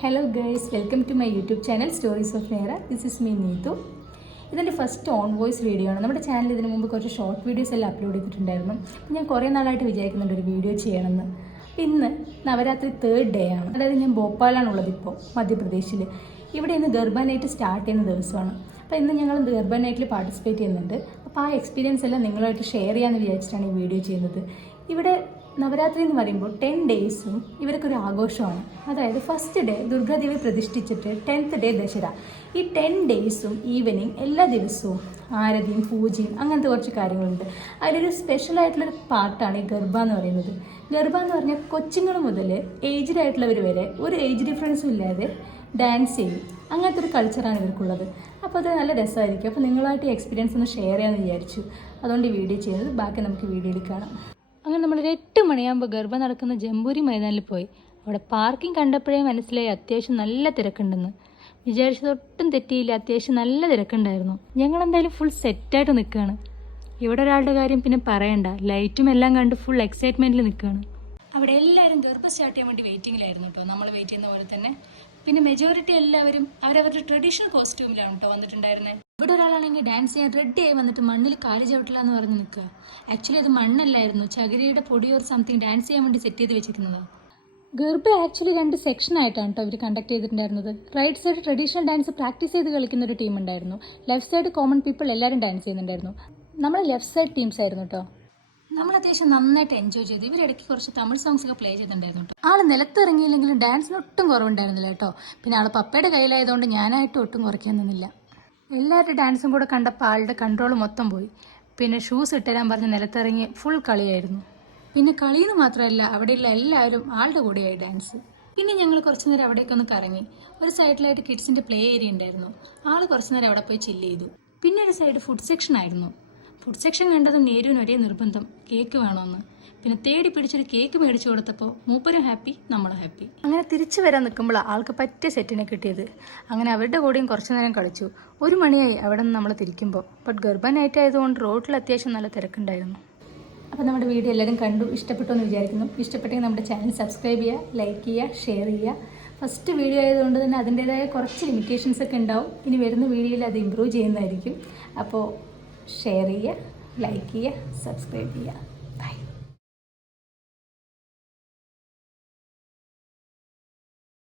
Hello guys, welcome to my YouTube channel Stories of Nera. This is me Neetu. ഇതിൻ്റെ first on voice video ആണ്. നമ്മുടെ channel ഇതിനു മുമ്പ് കുറച്ച് short videos എല്ലാം അപ്ലോഡ് ചെയ്തിട്ടുണ്ടായിരുന്നു. അപ്പോൾ ഞാൻ കുറേ നാളായിട്ട് വിചാരിക്കുന്നുണ്ട് ഒരു വീഡിയോ ചെയ്യണമെന്ന്. ഇന്ന് നവരാത്രി 3rd ഡേ ആണ്. അതായത് ഞാൻ ഭോപ്പാലാണുള്ളത് ഇപ്പോൾ മധ്യപ്രദേശിൽ. ഇവിടെ ഇന്ന് ഗർബ നൈറ്റ് സ്റ്റാർട്ട് ചെയ്യുന്ന ദിവസമാണ്. അപ്പോൾ ഇന്ന് ഞങ്ങൾ ഗർബ നൈറ്റിൽ പാർട്ടിസിപ്പേറ്റ് ചെയ്യുന്നുണ്ട്. അപ്പോൾ ആ എക്സ്പീരിയൻസ് എല്ലാം നിങ്ങളുമായിട്ട് ഷെയർ ചെയ്യാമെന്ന് വിചാരിച്ചിട്ടാണ് ഈ വീഡിയോ ചെയ്യുന്നത്. ഇവിടെ നവരാത്രി എന്ന് പറയുമ്പോൾ 10 ഡേയ്സും ഇവർക്കൊരു ആഘോഷമാണ്. അതായത് first day Durgadevi പ്രതിഷ്ഠിച്ചിട്ട് 10th day Dussehra. ഈ 10 ഡേയ്സും ഈവനിങ് എല്ലാ ദിവസവും ആരതിയും പൂജയും അങ്ങനത്തെ കുറച്ച് കാര്യങ്ങളുണ്ട്. അതിലൊരു സ്പെഷ്യലായിട്ടുള്ളൊരു പാർട്ടാണ് ഈ ഗർബ എന്ന് പറയുന്നത്. ഗർബ എന്ന് പറഞ്ഞാൽ കൊച്ചുങ്ങൾ മുതൽ ഏജ്ഡ് ആയിട്ടുള്ളവർ വരെ ഒരു ഏജ് ഡിഫറൻസും ഇല്ലാതെ ഡാൻസ് ചെയ്യും. അങ്ങനത്തെ ഒരു കൾച്ചറാണ് ഇവർക്കുള്ളത്. അപ്പോൾ അത് നല്ല രസമായിരിക്കും. അപ്പോൾ നിങ്ങളായിട്ട് ഈ എക്സ്പീരിയൻസ് ഒന്ന് ഷെയർ ചെയ്യാമെന്ന് വിചാരിച്ചു. അതുകൊണ്ട് ഈ വീഡിയോ ചെയ്യുന്നത്. ബാക്കി നമുക്ക് വീഡിയോയിൽ കാണാം. അങ്ങനെ നമ്മളൊരു 8 മണിയാകുമ്പോൾ ഗർബ നടക്കുന്ന ജംബൂരി മൈതാനിൽ പോയി. അവിടെ പാർക്കിംഗ് കണ്ടപ്പോഴേ മനസ്സിലായി അത്യാവശ്യം നല്ല തിരക്കുണ്ടെന്ന്. വിചാരിച്ചതൊട്ടും തെറ്റിയില്ല, അത്യാവശ്യം നല്ല തിരക്കുണ്ടായിരുന്നു. ഞങ്ങളെന്തായാലും ഫുൾ സെറ്റായിട്ട് നിൽക്കുകയാണ്. ഇവിടെ ഒരാളുടെ കാര്യം പിന്നെ പറയണ്ട, ലൈറ്റും എല്ലാം കണ്ട് ഫുൾ എക്സൈറ്റ്മെൻറ്റിൽ നിൽക്കുകയാണ്. അവിടെ എല്ലാവരും ഗർബ സ്റ്റാർട്ട് ചെയ്യാൻ വേണ്ടി വെയിറ്റിങ്ങിലായിരുന്നു കേട്ടോ, നമ്മൾ വെയിറ്റ് ചെയ്യുന്ന പോലെ തന്നെ. പിന്നെ മെജോറിറ്റി എല്ലാവരും അവരവരുടെ ട്രഡീഷണൽ കോസ്റ്റ്യൂമിലാണ് കേട്ടോ വന്നിട്ടുണ്ടായിരുന്നത്. ഇവിടെ ഒരാളാണെങ്കിൽ ഡാൻസ് ചെയ്യാൻ റെഡി ആയി വന്നിട്ട് മണ്ണിൽ കാല് ചവിട്ടില്ല എന്ന് പറഞ്ഞ് നിൽക്കുക. ആക്ച്വലി അത് മണ്ണല്ലായിരുന്നു, ചകിരിയുടെ പൊടിയോ സംതിങ് ഡാൻസ് ചെയ്യാൻ വേണ്ടി സെറ്റ് ചെയ്ത് വെച്ചിരിക്കുന്നതാണ്. ഗർബ ആക്ച്വലി 2 സെക്ഷൻ ആയിട്ടാണ് കേട്ടോ ഇവർ കണ്ടക്ട് ചെയ്തിട്ടുണ്ടായിരുന്നത്. Right side traditional dance practice ചെയ്ത് കളിക്കുന്ന ഒരു ടീം ഉണ്ടായിരുന്നു. ലെഫ്റ്റ് സൈഡ് കോമൺ പീപ്പിൾ എല്ലാവരും ഡാൻസ് ചെയ്യുന്നുണ്ടായിരുന്നു. നമ്മൾ ലെഫ്റ്റ് സൈഡ് ടീംസ് ആയിരുന്നു കേട്ടോ. നമ്മൾ അത്യാവശ്യം നന്നായിട്ട് എൻജോയ് ചെയ്തു. ഇവരിടയ്ക്ക് കുറച്ച് തമിഴ് സോങ്സ് ഒക്കെ പ്ലേ ചെയ്തിട്ടുണ്ടായിരുന്നു കേട്ടോ. ആൾ നിലത്തിറങ്ങിയില്ലെങ്കിലും ഡാൻസിന് ഒട്ടും കുറവുണ്ടായിരുന്നില്ല കേട്ടോ. പിന്നെ ആൾ പപ്പയുടെ കയ്യിലായതുകൊണ്ട് ഞാനായിട്ട് ഒട്ടും കുറയ്ക്കാൻ നിന്നില്ല. എല്ലാവരുടെ ഡാൻസും കൂടെ കണ്ടപ്പോൾ ആളുടെ കൺട്രോൾ മൊത്തം പോയി. പിന്നെ ഷൂസ് ഇട്ടുതരാൻ പറഞ്ഞ് നിലത്തിറങ്ങി ഫുൾ കളിയായിരുന്നു. പിന്നെ കളിയെന്ന് മാത്രമല്ല, അവിടെയുള്ള എല്ലാവരും ആളുടെ കൂടെയായി ഡാൻസ്. പിന്നെ ഞങ്ങൾ കുറച്ച് നേരം അവിടേക്കൊന്ന് കറങ്ങി. ഒരു സൈഡിലായിട്ട് കിഡ്സിൻ്റെ പ്ലേ ഏരിയ ഉണ്ടായിരുന്നു. ആൾ കുറച്ച് നേരം അവിടെ പോയി ചില്ല് ചെയ്തു. പിന്നെ ഒരു സൈഡ് ഫുഡ് സെക്ഷൻ ആയിരുന്നു. ഫുഡ് സെക്ഷൻ കണ്ടതും നേരുവിന് ഒരേ നിർബന്ധം, കേക്ക് വേണമെന്ന്. പിന്നെ തേടി പിടിച്ചൊരു കേക്ക് മേടിച്ചു കൊടുത്തപ്പോൾ മൂപ്പരും ഹാപ്പി, നമ്മളും ഹാപ്പി. അങ്ങനെ തിരിച്ചു വരാൻ നിൽക്കുമ്പോൾ ആൾക്ക് പറ്റിയ സെറ്റിനെ കിട്ടിയത്. അങ്ങനെ അവരുടെ കൂടെയും കുറച്ചു നേരം കളിച്ചു. 1 മണിയായി അവിടെ നിന്ന് നമ്മൾ തിരിക്കുമ്പോൾ. ബട്ട് ഗർബ നൈറ്റ് ആയതുകൊണ്ട് റോഡിൽ അത്യാവശ്യം നല്ല തിരക്കുണ്ടായിരുന്നു. അപ്പോൾ നമ്മുടെ വീഡിയോ എല്ലാവരും കണ്ടു, ഇഷ്ടപ്പെട്ടു എന്ന് വിചാരിക്കുന്നു. ഇഷ്ടപ്പെട്ടെങ്കിൽ നമ്മുടെ ചാനൽ സബ്സ്ക്രൈബ് ചെയ്യുക, ലൈക്ക് ചെയ്യുക, ഷെയർ ചെയ്യുക. ഫസ്റ്റ് വീഡിയോ ആയതുകൊണ്ട് തന്നെ അതിൻ്റേതായ കുറച്ച് ലിമിറ്റേഷൻസ് ഒക്കെ ഉണ്ടാവും. ഇനി വരുന്ന വീഡിയോയിൽ അത് ഇമ്പ്രൂവ് ചെയ്യുന്നതായിരിക്കും. അപ്പോൾ ഷെയർ ചെയ്യുക, ലൈക്ക് ചെയ്യുക, സബ്സ്ക്രൈബ് ചെയ്യുക.